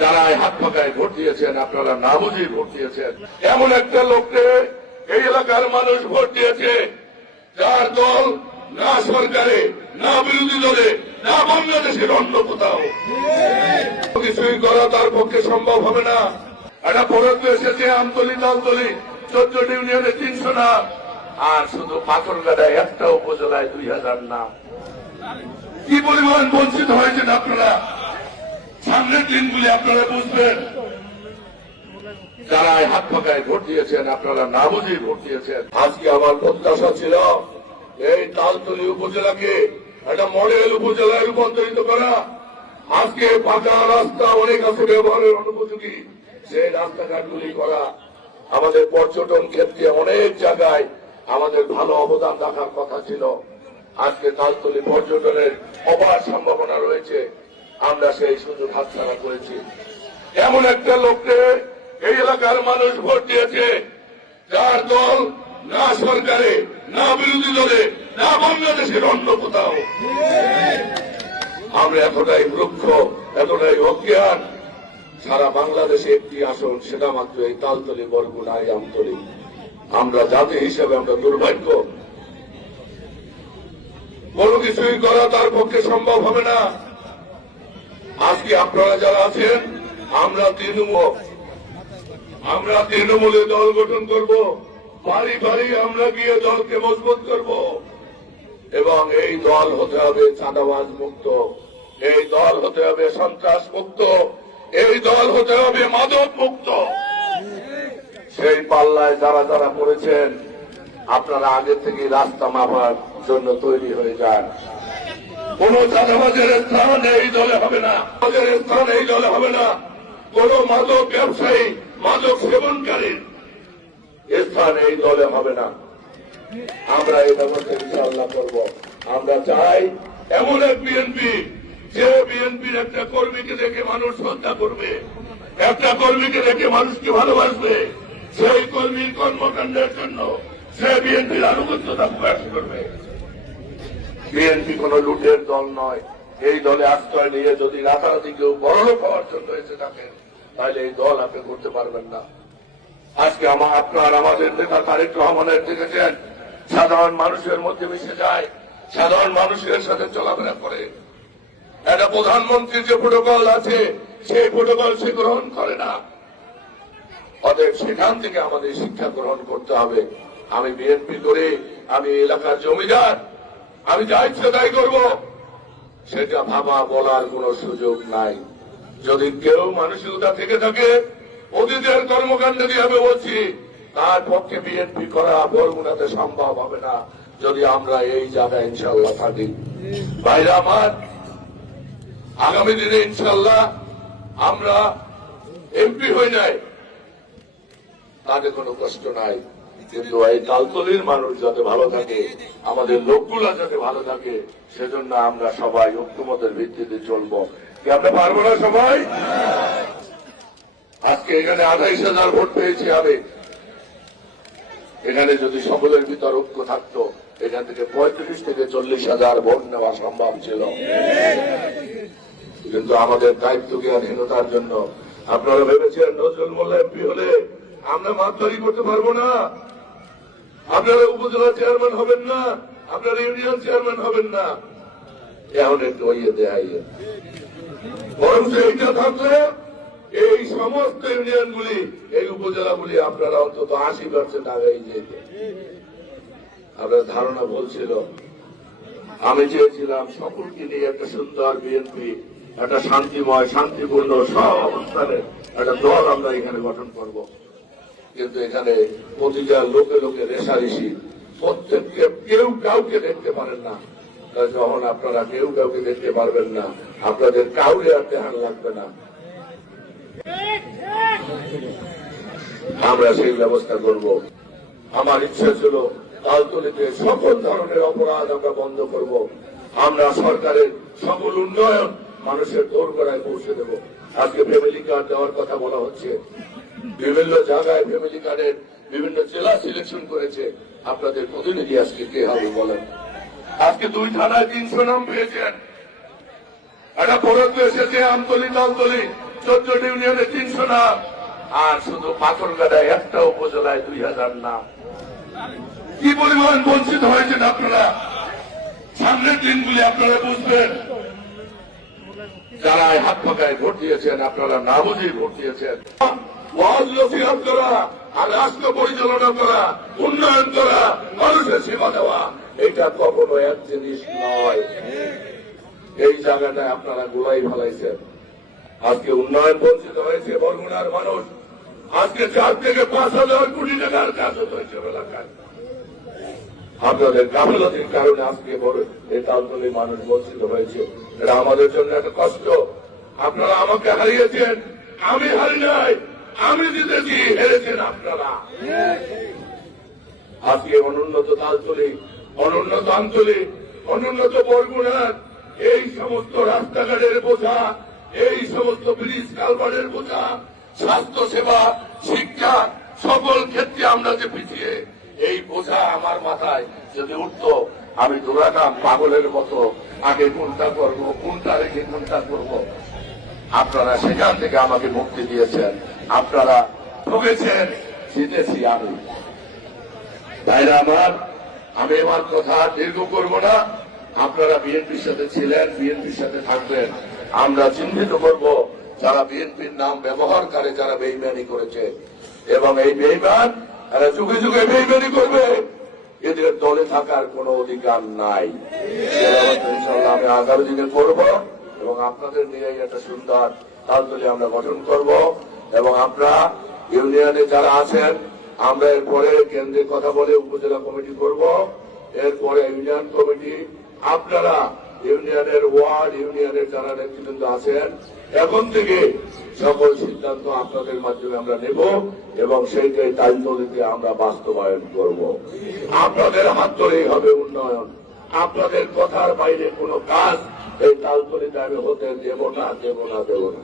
যারা হাত পাকায় ভোট দিয়েছেন, আপনারা না বুঝেই ভোট দিয়েছেন। এমন একটা লোককে এই এলাকার মানুষ ভোট দিয়েছে যার দল না সরকারে, না বিরোধী দলে, না বাংলাদেশের অন্য কোথাও। কিছুই করা তার পক্ষে সম্ভব হবে না। একটা বরাদ্দ এসেছে আমতলি, তালতলি 14 ইউনিয়নে 300 নাম, আর শুধু পাথরঘাটায় একটা উপজেলায় 2000 নাম। কি পরিমাণ বঞ্চিত হয়েছেন আপনারা, সামনের দিনগুলি আপনারা বুঝবেন। যারা হাত পাকায় ভোট দিয়েছেন, আপনারা না বুঝেই ভোট দিয়েছেন। আজকে আমার প্রত্যাশা ছিল এই তালতলি উপজেলাকে একটা মডেল উপজেলায় রূপান্তরিত করা। আজকে পাকা রাস্তা অনেক আছে, ব্যবহারের অনুপযোগী, সেই রাস্তাঘাটগুলি করা। আমাদের পর্যটন ক্ষেত্রে অনেক জায়গায় আমাদের ভালো অবদান রাখার কথা ছিল। আজকে তালতলি পর্যটনের অপার সম্ভাবনা রয়েছে, আমরা সেই সুযোগ হাতছাড়া করেছি। এমন একটা লোককে এই এলাকার মানুষ ভোট দিয়েছে যার দল না সরকারে, না বিরোধী দলে, না বাংলাদেশের অন্য কোথাও। আমরা এতটাই মূর্খ, এতটাই অজ্ঞান। সারা বাংলাদেশে একটি আসন, সেটা মাত্র এই তালতলি, বরগুনা, আমতলি। আমরা জাতি হিসেবে আমরা দুর্ভাগ্য। কোনো কিছুই করা তার পক্ষে সম্ভব হবে না। আজকে আপনারা যারা আছেন, আমরা তৃণমূলে দল গঠন করব, বাড়ি বাড়ি আমরা গিয়ে দলকে মজবুত করব, এবং এই দল হতে হবে চাঁদাবাজ মুক্ত, এই দল হতে হবে সন্ত্রাস মুক্ত, এই দল হতে হবে মাদক মুক্ত। সেই পাল্লায় যারা যারা পড়েছেন, আপনারা আগে থেকে রাস্তা মাপার জন্য তৈরি হয়ে যান। কোন চাঁদাবাজের স্থান এই দলে হবে না, স্থান এই দলে হবে না। কোন মাদক ব্যবসায়ী, মাদক সেবনকারীর স্থান এই দলে হবে না। আমরা এই ব্যবস্থা ইনশাআল্লাহ করব। আমরা চাই এমন এক বিএনপি, যে বিএনপির একটা কর্মীকে দেখে মানুষ শ্রদ্ধা করবে, একটা কর্মীকে দেখে মানুষকে ভালোবাসবে, সেই কর্মীর কর্মকাণ্ডের জন্য সে বিএনপির আনুগত্যতা প্রকাশ করবে। বিএনপি কোন লুটের দল নয়। এই দলে আশ্রয় নিয়ে যদি রাতারাতি কেউ বড়লোক হওয়ার জন্য এসে থাকেন, তাহলে এই দল আপনি করতে পারবেন না। আজকে আপনার আমাদের নেতা তারেক রহমানের দেখেছেন, সাধারণ মানুষের মধ্যে মিশে যায়, সাধারণ মানুষের সাথে চলাফেরা করে। একটা প্রধানমন্ত্রীর যে প্রোটোকল আছে, সেই প্রোটোকল সে গ্রহণ করে না। অতএব সেখান থেকে আমাদের শিক্ষা গ্রহণ করতে হবে। আমি বিএনপি করে, আমি এলাকার জমিদার, আমি যা ইচ্ছে তাই করব, সেটা ভাবা বলার কোন সুযোগ নাই। যদি কেউ মানসিকতা থেকে থাকে অতীতের কর্মকাণ্ড দিয়ে আমি বলছি, তার পক্ষে বিএনপি করা বরগুনাতে সম্ভব হবে না, যদি আমরা এই জায়গায় ইনশাল্লাহ থাকি। ভাইরা আমার, আগামী দিনে ইনশাল্লাহ আমরা এমপি হয়ে যাই, তাতে কোনো কষ্ট নাই। কিন্তু এই তালতলির মানুষ যাতে ভালো থাকে, আমাদের লোকগুলা যাতে ভালো থাকে, সেজন্য আমরা সবাই ঐক্যমতের ভিত্তিতে চলবো। কি আমরা পারবো না সবাই? আজকে এখানে 28,000 ভোট পেয়েছি আমি। এখানে যদি সকলের ভিতর ঐক্য থাকতো, এখান থেকে 35 থেকে 40,000 ভোট নেওয়া সম্ভব ছিল। কিন্তু আমাদের দায়িত্ব জ্ঞানহীনতার জন্য আপনারা ভেবেছেন নজরুল মোল্লা এমপি হলে আমরা মাতবাড়ি করতে পারবো না, আপনারা উপজেলা চেয়ারম্যান হবেন না, আপনারা ইউনিয়ন চেয়ারম্যান হবেন না। এখন একটু ইয়ে দেয়, বরং এইটা থাকলে এই সমস্ত ইউনিয়নগুলি, এই উপজেলাগুলি আপনারা অন্তত 80% আগে যেতে। আপনার ধারণা বলছিল, আমি চেয়েছিলাম সকলকে নিয়ে একটা সুন্দর বিএনপি, একটা শান্তিময়, শান্তিপূর্ণ সব অবস্থানের একটা দল আমরা এখানে গঠন করব। কিন্তু এখানে প্রতিটা লোকে লোকে রেশারেশি, প্রত্যেককে কেউ কাউকে দেখতে পারেন না। যখন আপনারা কেউ কাউকে দেখতে পারবেন না, আপনাদের কাউরে আর ধ্যান লাগবে না। আমরা সেই ব্যবস্থা করব। আমার ইচ্ছা ছিল তালতলিতে সকল ধরনের অপরাধ আমরা বন্ধ করব। আমরা সরকারের সকল উন্নয়ন মানুষের দোরগোড়ায় পৌঁছে দেব। আজকে ফ্যামিলি কার্ড দেওয়ার কথা বলা হচ্ছে, বিভিন্ন জায়গায় ফ্যামিলি কার্ডের বিভিন্ন জেলা সিলেকশন করেছে। আপনাদের প্রতিনিধি আজকে কে হবে বলেন? আজকে 2 থানায় 300 নাম পেয়েছেন। একটা বরাদ্দ এসেছে আমতলি, তালতলি 14 ইউনিয়নে 300 নাম, আর শুধু পাথরঘাটায় একটা উপজেলায় 2000 নাম। কি পরিমাণ বঞ্চিত হয়েছেন আপনারা, সামনের দিনগুলি আপনারা বুঝবেন। যারা হাত পাকায় ভোট দিয়েছেন, আপনারা না বুঝে ভোট দিয়েছেন। ওয়াজ নসিহত করা আর রাষ্ট্র পরিচালনা করা, উন্নয়ন করা, মানুষের সেবা দেওয়া, এটা কখনো এক জিনিস নয়। এই জায়গাটায় আপনারা গোলাই ফেলাইছেন। আজকে উন্নয়ন বঞ্চিত হয়েছে বরগুনার মানুষ। আজকে 4 থেকে 5,000 কোটি টাকার কাজ হয়েছে এলাকায়। আপনাদের গাফিলতির কারণে আজকে বড় এই তালতলি মানুষ বঞ্চিত হয়েছে। এটা আমাদের জন্য একটা কষ্ট। আপনারা আমাকে হারিয়েছেন, আমি হারি নাই, আমি জিতেছি, হেরেছেন আপনারা। আজকে অনুন্নত তালতলি, অনুন্নত আঞ্চলিক, অনুন্নত বরগুনার এই সমস্ত রাস্তাঘাটের বোঝা, এই সমস্ত ব্রিজ কালভার্টের বোঝা, স্বাস্থ্য সেবা, শিক্ষা, সকল ক্ষেত্রে আমরা যে পিছিয়ে, এই বোঝা আমার মাথায় যদি উঠতো, আমি দৌড়াতাম পাগলের মতো, আগে কোনটা করবো, কোনটা রেখে কোনটা করবো। আপনারা সেখান থেকে আমাকে মুক্তি দিয়েছেন। আপনারা ঠকেছেন, জিতেছি আমি। তাইরা আমি আমার কথা দীর্ঘ করব না। আপনারা বিএনপির সাথে ছিলেন, বিএনপির সাথে থাকবেন। আমরা চিহ্নিত করব যারা বিএনপির নাম ব্যবহার করে, যারা বেইমানি করেছে, এবং এই বেইমান এরা যুগে যুগে বেইমানি করবে। এদের দলে থাকার কোনো অধিকার নাই। ইনশাআল্লাহ আমি আগামী দিনে করব, এবং আপনাদের নিয়ে একটা সুন্দর তালতলি আমরা গঠন করব। এবং আমরা ইউনিয়নে যারা আছেন, আমরা এরপরে কেন্দ্রে কথা বলে উপজেলা কমিটি করব, এরপরে ইউনিয়ন কমিটি, আপনারা ইউনিয়নের ওয়ার্ড, ইউনিয়নের যারা নেতৃবৃন্দ আছেন, এখন থেকে সকল সিদ্ধান্ত আপনাদের মাধ্যমে আমরা নেব, এবং সেইটাই তালতলিতে আমরা বাস্তবায়ন করব। আপনাদের হাত ধরেই হবে উন্নয়ন। আপনাদের কথার বাইরে কোনো কাজ এই তালতলিতে আমি হতে দেব না, দেব না, দেব না।